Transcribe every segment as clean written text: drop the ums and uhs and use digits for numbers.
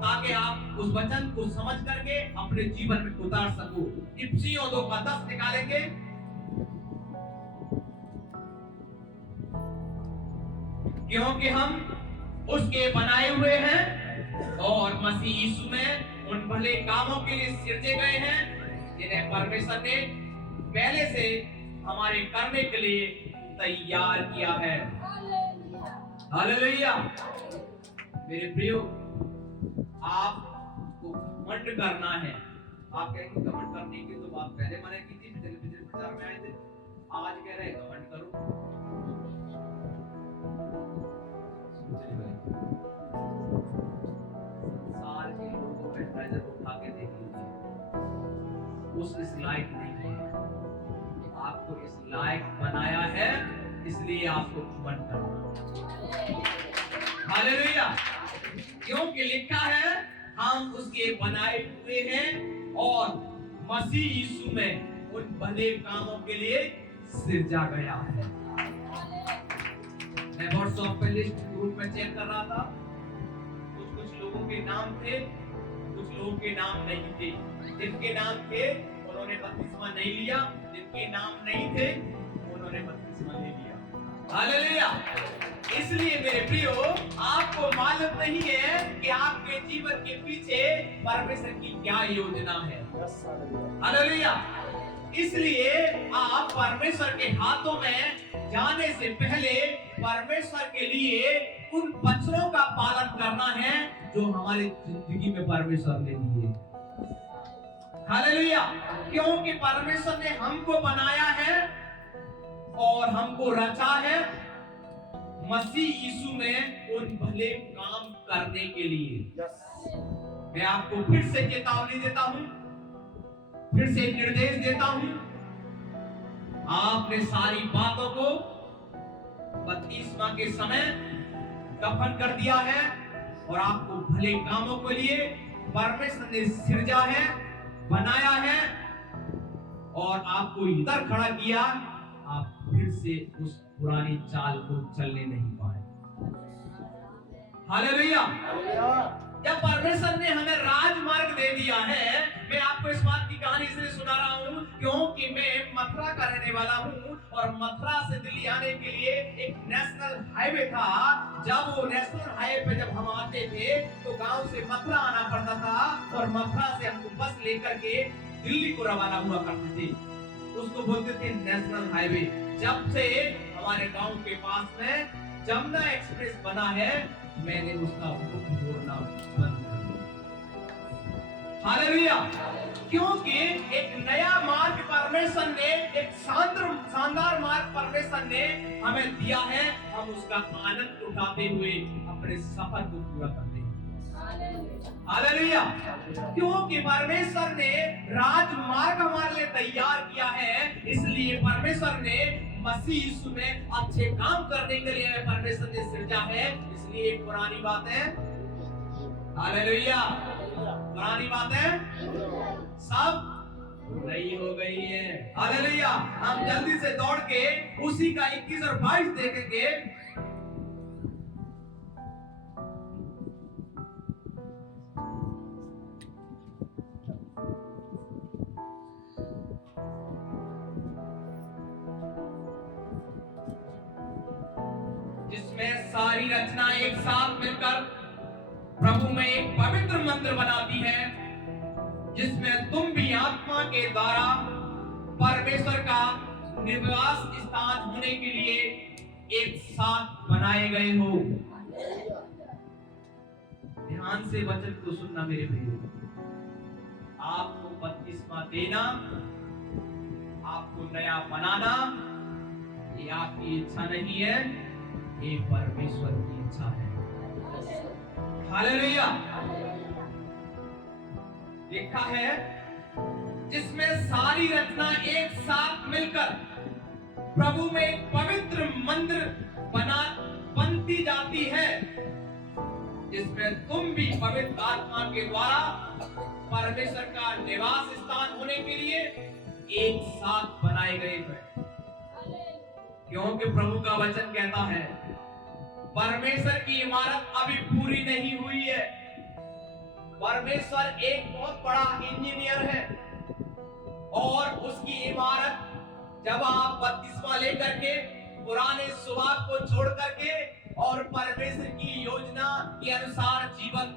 ताकि आप उस वचन को समझ करके अपने जीवन में उतार सको। इफिसियों 2:10 निकालेंगे। क्योंकि हम उसके बनाए हुए हैं और मसीह यीशु में उन भले कामों के लिए सिरजे गए हैं जिन्हें परमेश्वर ने पहले से हमारे करने के लिए तैयार किया है। हालेलुया। मेरे प्रियो, आपको घमंड करना है। आप कहेंगे घमंड करने की तो बात पहले मना की थी, पिछले प्रचार में आए थे, आज कह रहे हैं घमंड करो। संसार के लोगों पे नजर उठा के देख लीजिए, उस इस लायक नहीं है। आपको इस लायक बनाया है, इसलिए आपको घमंड करना। हालेलुया। क्योंकि लिखा है हम उसके बनाए हुए हैं और मसीह यीशु में उन भले कामों के लिए सिरजा गया है। मैं व्हाट्सएप पे लिस्ट ग्रुप में चेक कर रहा था, कुछ लोगों के नाम थे, कुछ लोगों के नाम नहीं थे। जिनके नाम थे उन्होंने बपतिस्मा नहीं लिया, जिनके नाम नहीं थे उन्होंने बपतिस्मा ले लिया। हालेलुया। इसलिए मेरे प्रियो, आपको मालूम नहीं है कि आपके जीवन के पीछे परमेश्वर की क्या योजना है। हालेलुया। इसलिए आप परमेश्वर के हाथों में जाने से पहले परमेश्वर के लिए उन वचनों का पालन करना है जो हमारी जिंदगी में परमेश्वर ने दिए। हालेलुया। क्योंकि परमेश्वर ने हमको बनाया है और हमको रचा है मसीह यीशु में उन भले काम करने के लिए। मैं आपको फिर से चेतावनी देता हूं, फिर से निर्देश देता हूं, आपने सारी बातों को बपतिस्मा के समय दफन कर दिया है और आपको भले कामों के लिए परमेश्वर ने सिरजा है, बनाया है और आपको इधर खड़ा किया। आप फिर से उस पुरानी चाल को चलने नहीं पाए। हालेलुया। जब परमेश्वर ने हमें राजमार्ग दे दिया है, मैं आपको इस बात की कहानी इसलिए सुना रहा हूं क्योंकि मैं मथुरा का रहने वाला हूं और मथुरा से दिल्ली आने के लिए एक नेशनल हाईवे था। जब वो नेशनल हाईवे पे जब हम आते थे तो गांव से मथुरा आना पड़ता था और मथुरा से हमको बस लेकर के दिल्ली को रवाना हुआ करते थे। उसको बोलते थे नेशनल हाईवे। जब से हमारे गांव के पास में जमुना एक्सप्रेस बना है, मैंने उसका मुख मोड़ना बंद कर दिया। हालेलुया। क्योंकि एक नया मार्ग परमेश्वर ने, एक शानदार मार्ग परमेश्वर ने हमें दिया है। हम उसका आनंद उठाते हुए अपने सफर को पूरा करते हैं। हालेलुया। क्योंकि परमेश्वर ने राजमार्ग हमारे लिए तैयार किया है, इसलिए परमेश्वर ने मसीह यीशु में अच्छे काम करने के लिए परमेश्वर ने सृजा है। इसलिए एक पुरानी बात है, हालेलुया, पुरानी बात है सब नई हो गई है। हालेलुया। हम जल्दी से दौड़ के उसी का 21 और 22 देखेंगे। जिसमें सारी रचना एक साथ मिलकर प्रभु में एक पवित्र मंदिर बनाती है, जिसमें तुम भी आत्मा के द्वारा परमेश्वर का निवास स्थान होने के लिए एक साथ बनाए गए हो। ध्यान से वचन को सुनना मेरे प्रिय। आपको बपतिस्मा देना, आपको नया बनाना, ये आपकी इच्छा नहीं है, ये परमेश्वर की इच्छा है। हालेलुया। लिखा है जिसमें सारी रचना एक साथ मिलकर प्रभु में एक पवित्र मंदिर बनती जाती है, जिसमें तुम भी पवित्र आत्मा के द्वारा परमेश्वर का निवास स्थान होने के लिए एक साथ बनाए गए हैं। क्योंकि प्रभु का वचन कहता है परमेश्वर की इमारत अभी पूरी नहीं हुई है, परमेश्वर एक बहुत बड़ा इंजीनियर है और उसकी इमारत जब आप बपतिस्मा लेकर के पुराने स्वभाव को छोड़ करके और परमेश्वर की योजना के अनुसार जीवन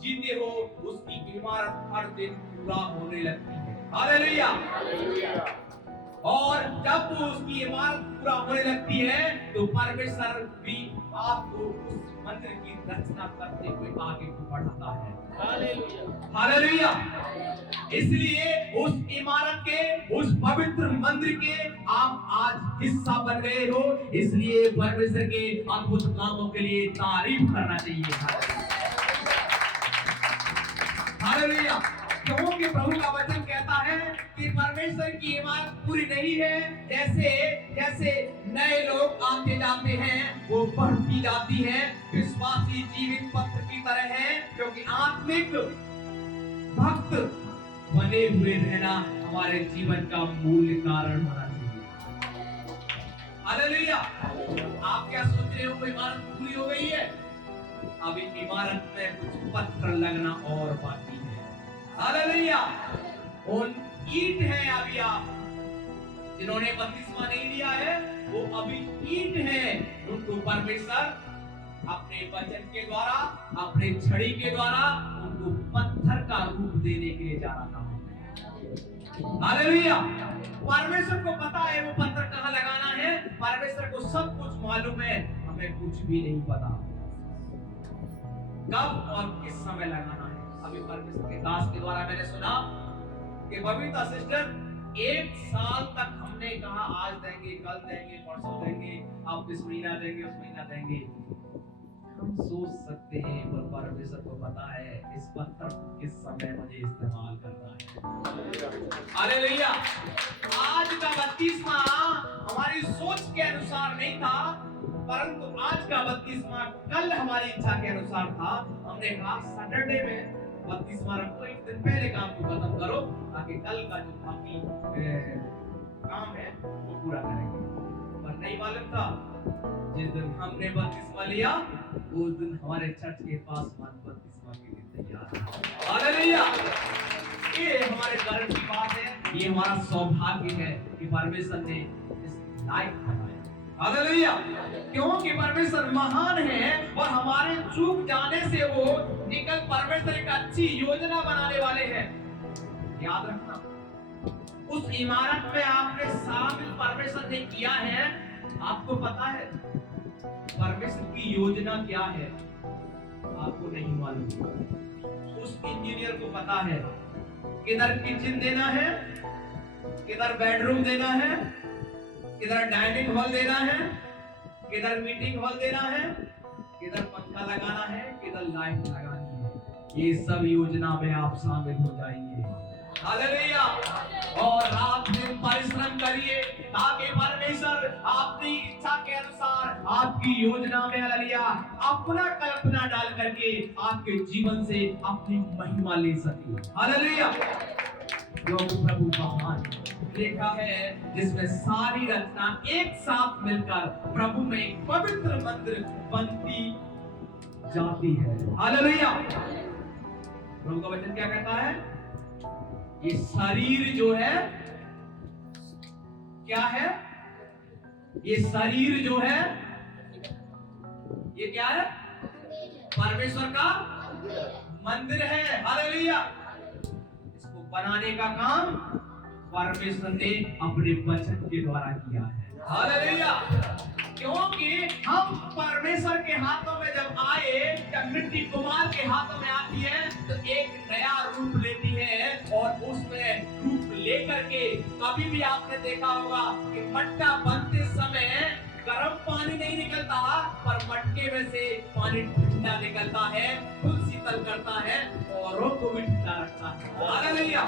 जीते हो, उसकी इमारत हर दिन पूरा होने लगती है। हालेलुया। और जब वो उसकी इमारत पूरा होने लगती है तो परमेश्वर भी आपको उस मंदिर की रचना करते हुए आगे को बढ़ाता है। Hallelujah, hallelujah. इसलिए उस इमारत के, उस पवित्र मंदिर के आप आज हिस्सा बन गए हो, इसलिए परमेश्वर के अद्भुत कामों के लिए तारीफ करना चाहिए। हालेलुया। क्योंकि प्रभु का वचन कहता है कि परमेश्वर की इमारत पूरी नहीं है। जैसे जैसे नए लोग आते जाते हैं वो बढ़ती जाती है, विश्वासी जीवित पत्थर की तरह है, क्योंकि आत्मिक भक्त बने हुए रहना हमारे जीवन का मूल कारण होना चाहिए। हालेलुया। आप क्या सोच रहे हो इमारत पूरी हो गई है? अभी इमारत में कुछ पत्थर लगना और बाकी है। हालेलुया। उन ईंट हैं अभी आप जिन्होंने बपतिस्मा नहीं लिया है, वो अभी ईंट हैं। उनको परमेश्वर अपने वचन के द्वारा, अपने छड़ी के द्वारा उनको पत्थर का रूप देने के लिए जा रहा है। हालेलुया। परमेश्वर को पता है वो पत्थर कहाँ लगाना है, परमेश्वर को सब कुछ मालूम है, हमें कुछ भी नहीं पता कब और किस समय लगाना है। अभी परमेश्वर के दास के द्वारा मैंने सुना कि बबीता सिस्टर 1 साल तक हमने कहा आज देंगे, कल देंगे, परसों देंगे, अब इस महीना देंगे, उस महीना देंगे। हम सोच सकते हैं पर परमेश्वर को पता है इस पत्थर किस समय मुझे इस्तेमाल करना है। हालेलुया। आज का बपतिस्मा हमारी सोच के अनुसार नहीं था, परंतु आज का बपतिस्मा कल हमारी इच्छा के अनुसार था। हमने कहा सैटरडे में बपतिस्मा रखो, एक दिन पहले काम को खत्म करो ताकि कल का जो बाकी काम है वो पूरा करेंगे। पर नहीं मालूम था जिस दिन हमने बपतिस्मा लिया उस दिन हमारे चर्च के पास बपतिस्मा के लिए तैयार। हालेलुया। ये हमारे गर्व की बात है, ये हमारा सौभाग्य है कि परमेश्वर ने इस लायक बनाया। हालेलुया। क्योंकि परमेश्वर महान है और हमारे चूक जाने से वो निकल परमेश्वर एक अच्छी योजना बनाने वाले हैं। याद रखना, उस इमारत में आपने शामिल परमेश्वर ने किया है। आपको पता है परमेश्वर की योजना क्या है? आपको नहीं मालूम। उस इंजीनियर को पता है किधर किचन देना है, किधर बेडरूम देना है, किधर डाइनिंग हॉल देना है, किधर मीटिंग हॉल देना है, किधर पंखा लगाना है, किधर लाइट लगानी है। ये सब योजना में आप शामिल हो जाएंगे। हालेलुया। और रात दिन परिश्रम करिए ताकि परमेश्वर अपनी इच्छा के अनुसार आपकी योजना में हालेलुया अपना कल्पना डाल करके आपके जीवन से अपनी महिमा ले सके। हालेलुया। जो प्रभु महान देखा है जिसमें सारी रचना एक साथ मिलकर प्रभु में एक पवित्र मंदिर बनती जाती है। हालेलुया। प्रभु का वचन क्या कहता है? ये शरीर जो है क्या है? ये शरीर जो है ये क्या है? परमेश्वर का मंदिर है। हालेलुया। इसको बनाने का काम परमेश्वर ने अपने वचन के द्वारा किया है। हालेलुया। क्योंकि हम परमेश्वर के हाथों में जब आए, जब मिट्टी कुम्हार के हाथों में आती है तो एक नया रूप लेती है और उसमें रूप लेकर के कभी भी आपने देखा होगा कि मट्टा बनते समय गर्म पानी नहीं निकलता, पर मटके में से पानी ठंडा निकलता है, खुद शीतल करता है औरों को भी ठंडा रखता है। हालेलुया।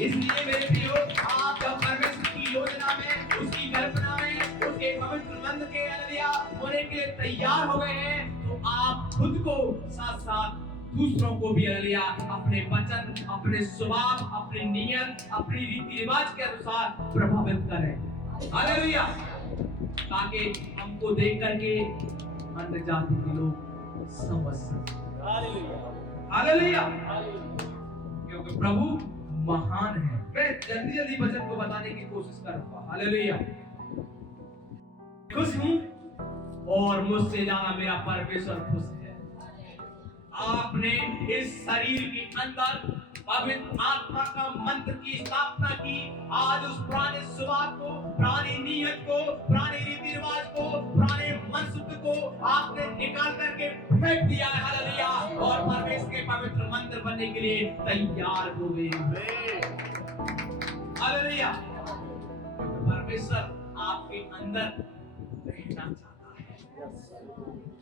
इसलिए मेरे प्रियो, आप जब परमेश्वर की योजना में, उसकी कल्पना में, उसके पवित्र मंदिर के हालेलुया होने के लिए तैयार हो गए हैं, तो आप खुद को साथ साथ दूसरों को भी हालेलुया अपने वचन, अपने स्वभाव, अपनी नियत, अपनी रीति रिवाज के अनुसार प्रभावित करें। हालेलुया। ताकि हमको देख करके अन्य जाति के लोग समझ सकें। हालेलुया। हालेलुया। क्योंकि प्रभु महान है। मैं जल्दी जल्दी वचन को बताने की कोशिश करूंगा। हालेलुया। खुश हूं और मुझसे ज्यादा मेरा परमेश्वर खुश है। आपने इस शरीर के अंदर पवित्र आत्मा का मंत्र की स्थापना की। आज उस पुराने स्वभाव को, पुरानी नियत को, पुराने रीति रिवाज को, पुराने मनसूबे को आपने निकाल करके फेंक दिया है। हालेलुया। और परमेश्वर के पवित्र मंत्र बनने के लिए तैयार हो गए। हालेलुया। परमेश्वर आपके अंदर रहना चाहता है।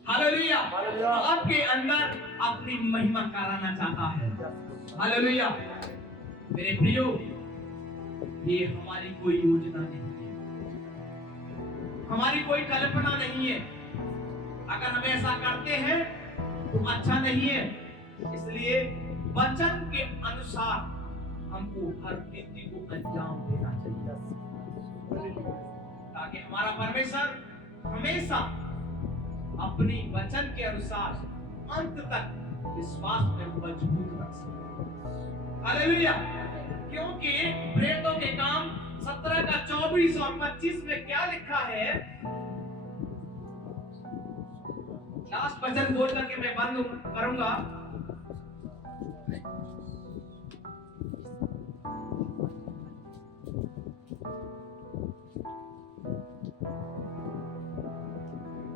हालेलुया। आपके अंदर अपनी महिमा कराना चाहता है। हालेलुया। मेरे प्रियो, ये हमारी कोई योजना नहीं है, हमारी कोई कल्पना नहीं है। अगर हम ऐसा करते हैं तो अच्छा नहीं है। इसलिए वचन के अनुसार हमको हर नीति को अंजाम देना चाहिए, ताकि हमारा परमेश्वर हमेशा अपनी वचन के अनुसार अंत तक विश्वास में मजबूत रख सके। हालेलुया। क्योंकि प्रेरितों के काम 17 का 24 और 25 में क्या लिखा है? लास्ट वचन बोल करके मैं बंद करूंगा।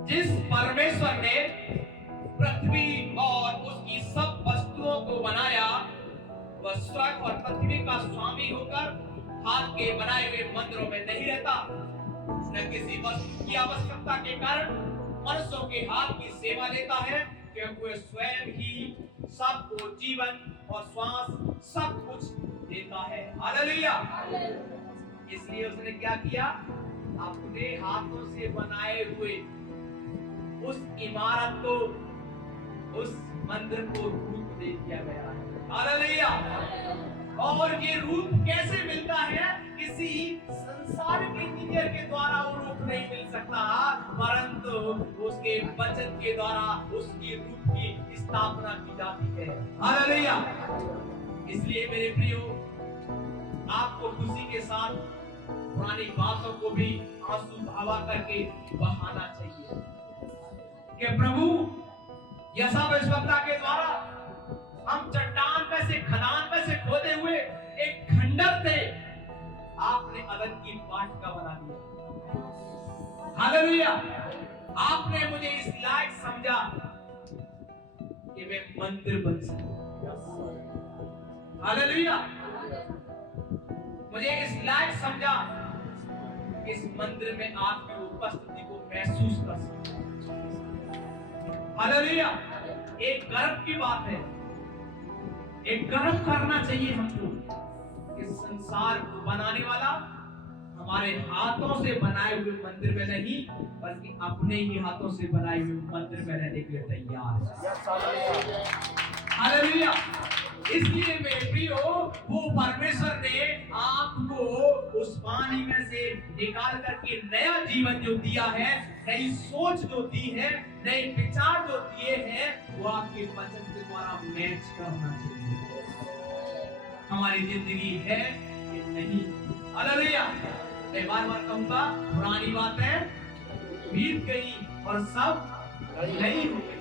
जिस परमेश्वर ने पृथ्वी और उसकी सब वस्तुओं को बनाया, वह स्वर्ग और पृथ्वी का स्वामी होकर हाथ के बनाए हुए मंदिरों में नहीं रहता। न किसी वस्तु की आवश्यकता के कारण मनुष्यों के हाथ की सेवा लेता है, क्योंकि वह स्वयं ही सबको जीवन और श्वास सब कुछ देता है। हालेलुया। इसलिए उसने क्या किया? अपने हाथों से बनाए हुए उस इमारत को, उस मंदिर को रूप दे दिया गया है। हालेलुया। और ये रूप कैसे मिलता है? किसी संसारिक इंजीनियर के द्वारा वो रूप नहीं मिल सकता, परंतु उसके वचन के द्वारा उसकी रूप की स्थापना की जाती है। हालेलुया। इसलिए मेरे प्रियो, आपको खुशी के साथ पुरानी बातों को भी आंसू बहा करके बहाना चाहिए कि प्रभु यशायाह के द्वारा हम चट्टान में से, खदान में से खोदे हुए एक खंडर थे, आपने अदन की वाटिका बना दिया। हालेलुया। आपने मुझे इस लायक समझा कि मैं मंदिर बन सकूं। हालेलुया। मुझे इस लायक समझा कि इस मंदिर में आपकी उपस्थिति को महसूस कर सकूं। हालेलुया। एक गर्व की बात है, एक गर्व करना चाहिए हमको कि संसार को बनाने वाला हमारे हाथों से बनाए हुए मंदिर में नहीं, बल्कि अपने ही हाथों से बनाए हुए मंदिर में रहने के लिए तैयार है। हालेलुया। इसलिए मेरे प्रियो, वो परमेश्वर ने आपको उस पानी में से निकाल करके नया जीवन जो दिया है, नई सोच जो दी है, नए विचार जो दिए हैं, वो आपके वचन के द्वारा मैच करना चाहिए। हमारी जिंदगी है कि नहीं? हालेलुया। मैं बार बार कहूंगा, पुरानी बातें बीत गई और सब नई हो गई।